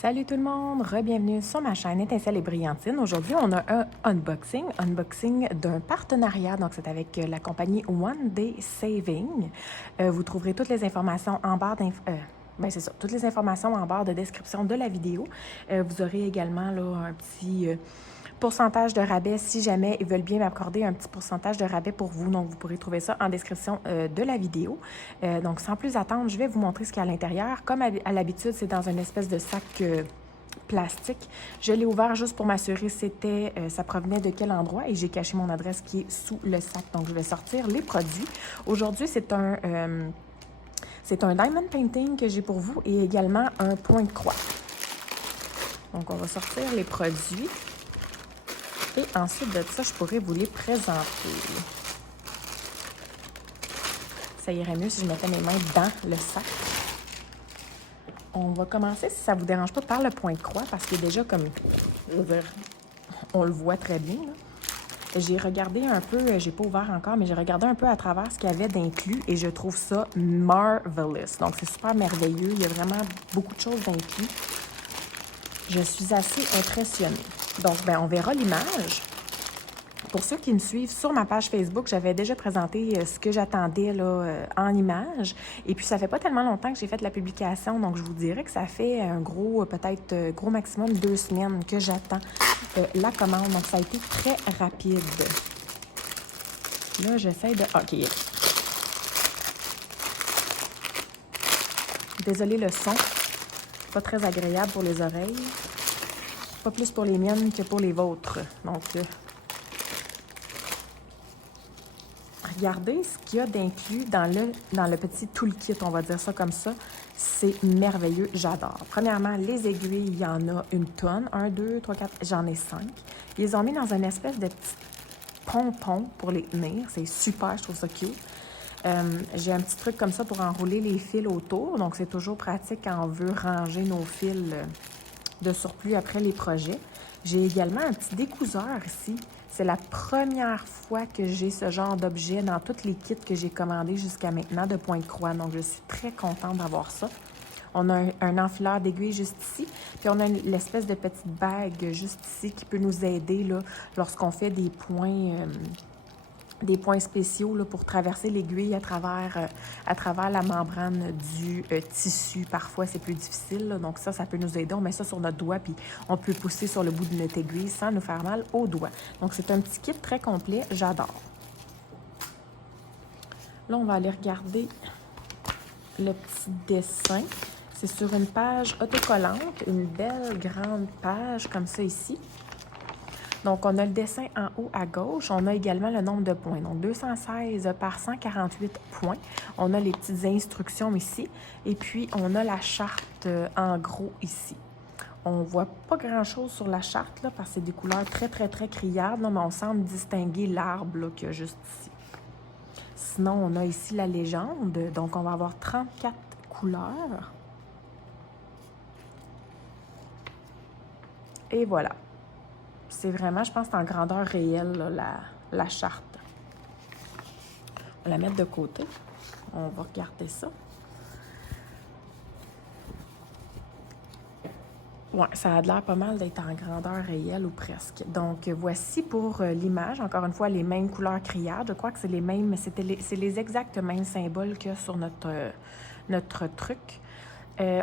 Salut tout le monde, re-bienvenue sur ma chaîne Étincelle et Brillantine. Aujourd'hui, on a un unboxing d'un partenariat, donc c'est avec la compagnie One Day Saving. Vous trouverez toutes les informations en barre c'est ça, toutes les informations en barre de description de la vidéo. Vous aurez également là, un petit pourcentage de rabais si jamais ils veulent bien m'accorder un petit pourcentage de rabais pour vous. Donc, vous pourrez trouver ça en description de la vidéo. Donc, sans plus attendre, je vais vous montrer ce qu'il y a à l'intérieur. Comme à l'habitude, c'est dans une espèce de sac plastique. Je l'ai ouvert juste pour m'assurer ça provenait de quel endroit et j'ai caché mon adresse qui est sous le sac. Donc, je vais sortir les produits. Aujourd'hui, c'est un diamond painting que j'ai pour vous et également un point de croix. Donc, on va sortir les produits. Et ensuite de ça, je pourrais vous les présenter. Ça irait mieux si je mettais mes mains dans le sac. On va commencer, si ça ne vous dérange pas, par le point de croix, parce que déjà, comme, je veux dire, on le voit très bien. J'ai regardé un peu, j'ai pas ouvert encore, mais j'ai regardé un peu à travers ce qu'il y avait d'inclus et je trouve ça marvelous. Donc, c'est super merveilleux. Il y a vraiment beaucoup de choses d'inclus. Je suis assez impressionnée. Donc, on verra l'image. Pour ceux qui me suivent sur ma page Facebook, j'avais déjà présenté ce que j'attendais là en images. Et puis, ça fait pas tellement longtemps que j'ai fait la publication, donc je vous dirais que ça fait un gros, peut-être gros maximum 2 semaines que j'attends la commande. Donc, ça a été très rapide. Là, j'essaie de... OK. Désolée le son. Pas très agréable pour les oreilles. Pas plus pour les miennes que pour les vôtres. Donc... regardez ce qu'il y a d'inclus dans le petit toolkit, on va dire ça comme ça. C'est merveilleux, j'adore. Premièrement, les aiguilles, il y en a une tonne. 1, 2, 3, 4, j'en ai 5. Ils les ont mis dans une espèce de petit pompon pour les tenir. C'est super, je trouve ça cute. J'ai un petit truc comme ça pour enrouler les fils autour. Donc, c'est toujours pratique quand on veut ranger nos fils de surplus après les projets. J'ai également un petit découseur ici. C'est la première fois que j'ai ce genre d'objet dans tous les kits que j'ai commandés jusqu'à maintenant de point de croix. Donc, je suis très contente d'avoir ça. On a un enfileur d'aiguille juste ici. Puis, on a l'espèce de petite bague juste ici qui peut nous aider là, lorsqu'on fait des points spéciaux là, pour traverser l'aiguille à travers la membrane du tissu. Parfois, c'est plus difficile. Là, donc ça peut nous aider. On met ça sur notre doigt, puis on peut pousser sur le bout de notre aiguille sans nous faire mal au doigt. Donc, c'est un petit kit très complet. J'adore. Là, on va aller regarder le petit dessin. C'est sur une page autocollante, une belle grande page comme ça ici. Donc, on a le dessin en haut à gauche. On a également le nombre de points. Donc, 216 par 148 points. On a les petites instructions ici. Et puis, on a la charte en gros ici. On ne voit pas grand-chose sur la charte, là, parce que c'est des couleurs très, très, très criardes. Là, mais on semble distinguer l'arbre qu'il y a juste ici. Sinon, on a ici la légende. Donc, on va avoir 34 couleurs. Et voilà. C'est vraiment, je pense, en grandeur réelle, là, la charte. On va la mettre de côté. On va regarder ça. Ouais, ça a l'air pas mal d'être en grandeur réelle ou presque. Donc, voici pour l'image. Encore une fois, les mêmes couleurs criardes. Je crois que c'est les mêmes, c'est les exacts mêmes symboles qu'il y a sur notre truc.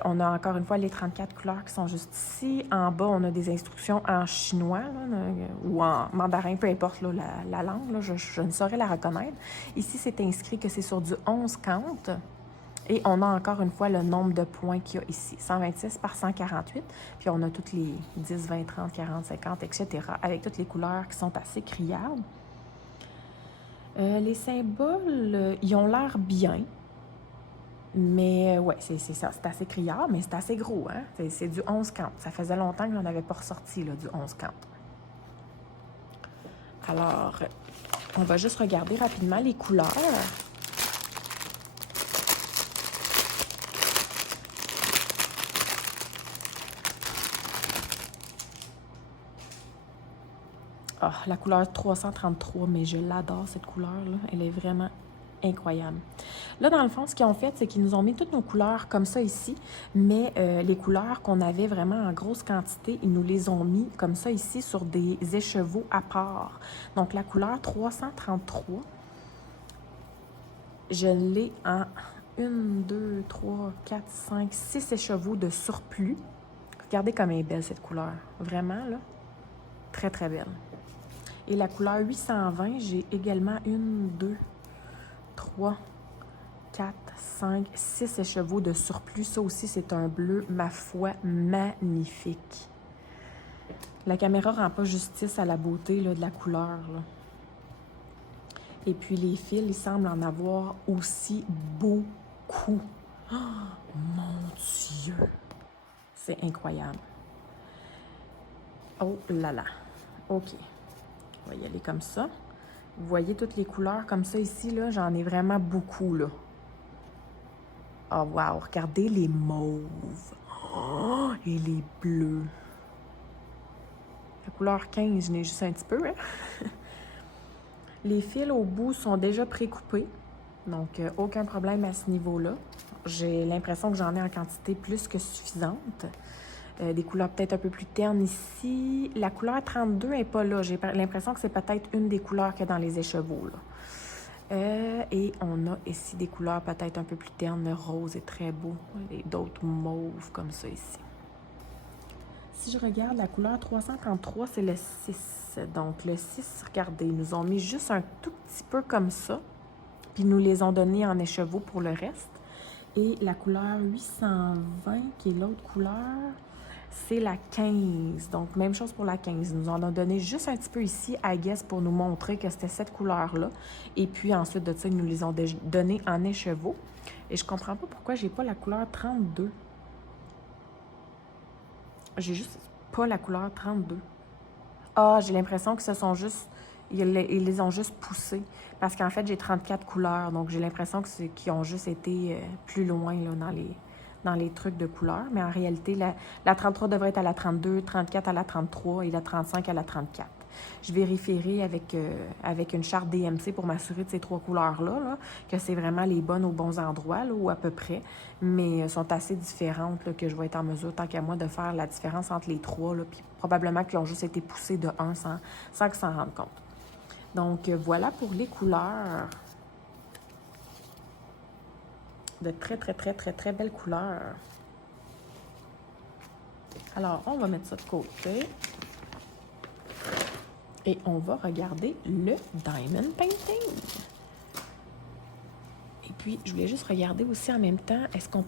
On a encore une fois les 34 couleurs qui sont juste ici. En bas, on a des instructions en chinois là, ou en mandarin, peu importe là, la langue. Là, je ne saurais la reconnaître. Ici, c'est inscrit que c'est sur du 11 count. Et on a encore une fois le nombre de points qu'il y a ici. 126 par 148. Puis on a toutes les 10, 20, 30, 40, 50, etc. Avec toutes les couleurs qui sont assez criardes. Les symboles, ils ont l'air bien. Mais ouais, c'est ça, c'est assez criard, mais c'est assez gros, hein? C'est du 11 count. Ça faisait longtemps que j'en avais pas ressorti, là, du 11 count. Alors, on va juste regarder rapidement les couleurs. Ah, la couleur 333, mais je l'adore, cette couleur-là. Elle est vraiment incroyable. Là, dans le fond, ce qu'ils ont fait, c'est qu'ils nous ont mis toutes nos couleurs comme ça ici, mais les couleurs qu'on avait vraiment en grosse quantité, ils nous les ont mis comme ça ici sur des écheveaux à part. Donc, la couleur 333, je l'ai en 1, 2, 3, 4, 5, 6 écheveaux de surplus. Regardez comme elle est belle, cette couleur. Vraiment, là, très, très belle. Et la couleur 820, j'ai également 1, 2, 3, 4, 5, 6 écheveaux de surplus. Ça aussi, c'est un bleu, ma foi, magnifique. La caméra ne rend pas justice à la beauté là, de la couleur. Là. Et puis, les fils, ils semblent en avoir aussi beaucoup. Oh, mon Dieu! C'est incroyable. Oh là là. OK. On va y aller comme ça. Vous voyez toutes les couleurs comme ça ici, là. J'en ai vraiment beaucoup, là. Oh, wow! Regardez les mauves. Oh, et les bleus. La couleur 15, je n'ai juste un petit peu, hein? Les fils au bout sont déjà précoupés. Donc, aucun problème à ce niveau-là. J'ai l'impression que j'en ai en quantité plus que suffisante. Des couleurs peut-être un peu plus ternes ici. La couleur 32 n'est pas là. J'ai l'impression que c'est peut-être une des couleurs qu'il y a dans les écheveaux, là. Et on a ici des couleurs peut-être un peu plus ternes. Le rose est très beau. Et d'autres mauves comme ça ici. Si je regarde la couleur 333, c'est le 6. Donc, le 6, regardez, ils nous ont mis juste un tout petit peu comme ça. Puis, ils nous les ont donnés en écheveau pour le reste. Et la couleur 820, qui est l'autre couleur, c'est la 15. Donc, même chose pour la 15. Ils nous en ont donné juste un petit peu ici, I guess, pour nous montrer que c'était cette couleur-là. Et puis, ensuite de ça, ils nous les ont donnés en écheveau. Et je comprends pas pourquoi j'ai pas la couleur 32. J'ai juste pas la couleur 32. Ah, j'ai l'impression que ce sont juste... Ils les ont juste poussés. Parce qu'en fait, j'ai 34 couleurs. Donc, j'ai l'impression que qu'ils ont juste été plus loin là, dans les trucs de couleurs. Mais en réalité, la 33 devrait être à la 32, 34 à la 33 et la 35 à la 34. Je vérifierai avec une charte DMC pour m'assurer de ces trois couleurs-là, là, que c'est vraiment les bonnes aux bons endroits, là, ou à peu près, mais elles sont assez différentes là, que je vais être en mesure, tant qu'à moi, de faire la différence entre les trois, là, puis probablement qu'ils ont juste été poussés de un sans qu'ils s'en rendent compte. Donc, voilà pour les couleurs. De très, très, très, très, très belles couleurs. Alors, on va mettre ça de côté. Et on va regarder le Diamond Painting. Et puis, je voulais juste regarder aussi en même temps, est-ce qu'on...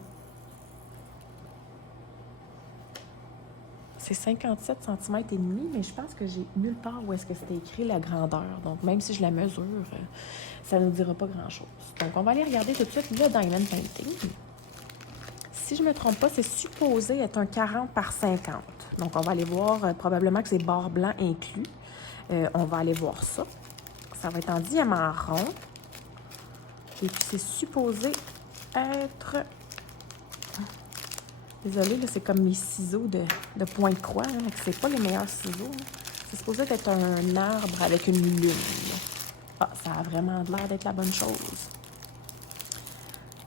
C'est 57 cm et demi, mais je pense que j'ai nulle part où est-ce que c'était écrit la grandeur. Donc, même si je la mesure, ça ne nous dira pas grand-chose. Donc, on va aller regarder tout de suite le Diamond Painting. Si je ne me trompe pas, c'est supposé être un 40 par 50. Donc, on va aller voir, probablement que c'est barre blanc inclus. On va aller voir ça. Ça va être en diamant rond. Et puis, c'est supposé être... Désolée, là, c'est comme mes ciseaux de point de croix. Hein, c'est pas les meilleurs ciseaux. C'est supposé être un arbre avec une lune. Ah, ça a vraiment l'air d'être la bonne chose.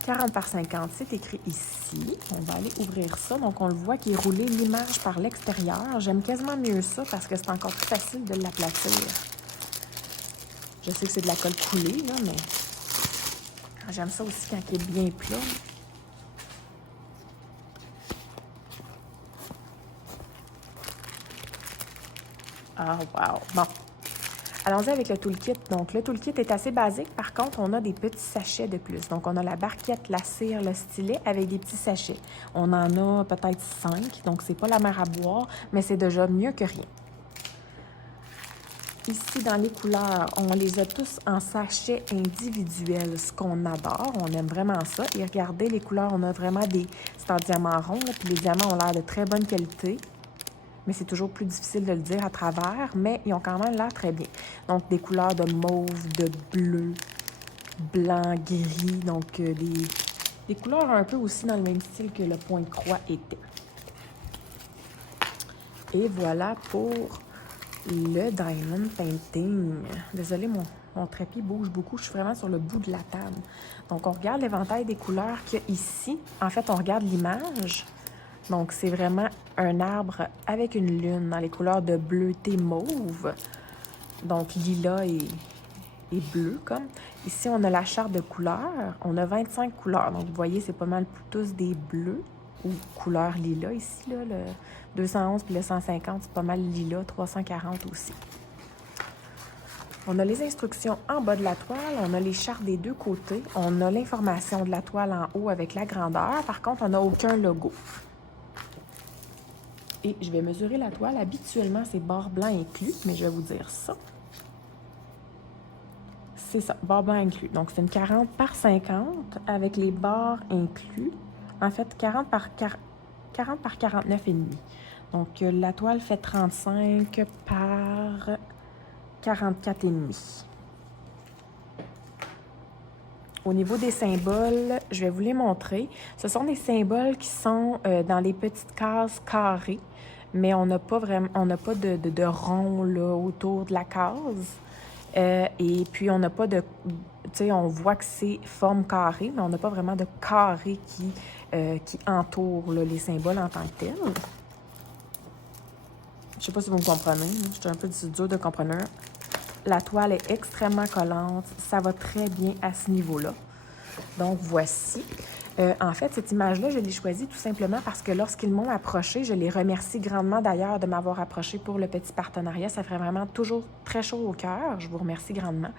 40 par 50, c'est écrit ici. On va aller ouvrir ça. Donc, on le voit qui est roulé l'image par l'extérieur. J'aime quasiment mieux ça parce que c'est encore plus facile de l'aplatir. Je sais que c'est de la colle coulée, là, mais j'aime ça aussi quand il est bien plat. Ah, wow! Bon. Allons-y avec le toolkit. Donc, le toolkit est assez basique. Par contre, on a des petits sachets de plus. Donc, on a la barquette, la cire, le stylet avec des petits sachets. On en a peut-être 5. Donc, c'est pas la mer à boire, mais c'est déjà mieux que rien. Ici, dans les couleurs, on les a tous en sachets individuels, ce qu'on adore. On aime vraiment ça. Et regardez, les couleurs, on a vraiment des... C'est en diamant rond, là, puis les diamants ont l'air de très bonne qualité. Mais c'est toujours plus difficile de le dire à travers, mais ils ont quand même l'air très bien. Donc, des couleurs de mauve, de bleu, blanc, gris. Donc, des couleurs un peu aussi dans le même style que le point de croix était. Et voilà pour le Diamond Painting. Désolée, Mon trépied bouge beaucoup. Je suis vraiment sur le bout de la table. Donc, on regarde l'éventail des couleurs qu'il y a ici. En fait, on regarde l'image. Donc, c'est vraiment un arbre avec une lune dans les couleurs de bleuté mauve. Donc, lilas et bleu, comme. Ici, on a la charte de couleurs. On a 25 couleurs. Donc, vous voyez, c'est pas mal tous des bleus ou couleur lilas ici. Là, le 211 puis le 150, c'est pas mal lilas. 340 aussi. On a les instructions en bas de la toile. On a les chartes des deux côtés. On a l'information de la toile en haut avec la grandeur. Par contre, on n'a aucun logo. Et je vais mesurer la toile. Habituellement, c'est barre blanc inclus, mais je vais vous dire ça. C'est ça, barre blanc inclus. Donc, c'est une 40 par 50 avec les barres inclus. En fait, 40 par 49,5. Donc, la toile fait 35 par 44,5. Au niveau des symboles, je vais vous les montrer. Ce sont des symboles qui sont dans les petites cases carrées, mais on n'a pas vraiment, on n'a pas de rond là, autour de la case. Et puis, on n'a pas de... Tu sais, on voit que c'est forme carrée, mais on n'a pas vraiment de carré qui entoure là, les symboles en tant que tels. Je sais pas si vous me comprenez. Je suis un peu dur de comprendre. La toile est extrêmement collante. Ça va très bien à ce niveau-là. Donc, voici. En fait, cette image-là, je l'ai choisie tout simplement parce que lorsqu'ils m'ont approché, je les remercie grandement d'ailleurs de m'avoir approché pour le petit partenariat. Ça ferait vraiment toujours très chaud au cœur. Je vous remercie grandement.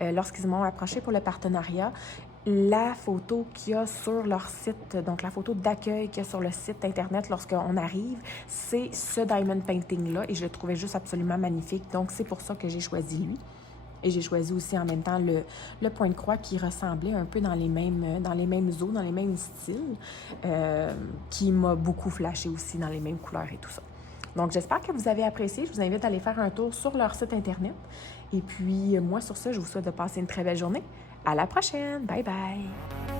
Lorsqu'ils m'ont approché pour le partenariat, la photo qu'il y a sur leur site, donc la photo d'accueil qu'il y a sur le site Internet lorsqu'on arrive, c'est ce diamond painting-là et je le trouvais juste absolument magnifique. Donc, c'est pour ça que j'ai choisi lui. Et j'ai choisi aussi en même temps le point de croix qui ressemblait un peu dans les mêmes eaux, dans les mêmes styles, qui m'a beaucoup flashé aussi dans les mêmes couleurs et tout ça. Donc, j'espère que vous avez apprécié. Je vous invite à aller faire un tour sur leur site Internet. Et puis, moi, sur ça, je vous souhaite de passer une très belle journée. À la prochaine! Bye bye!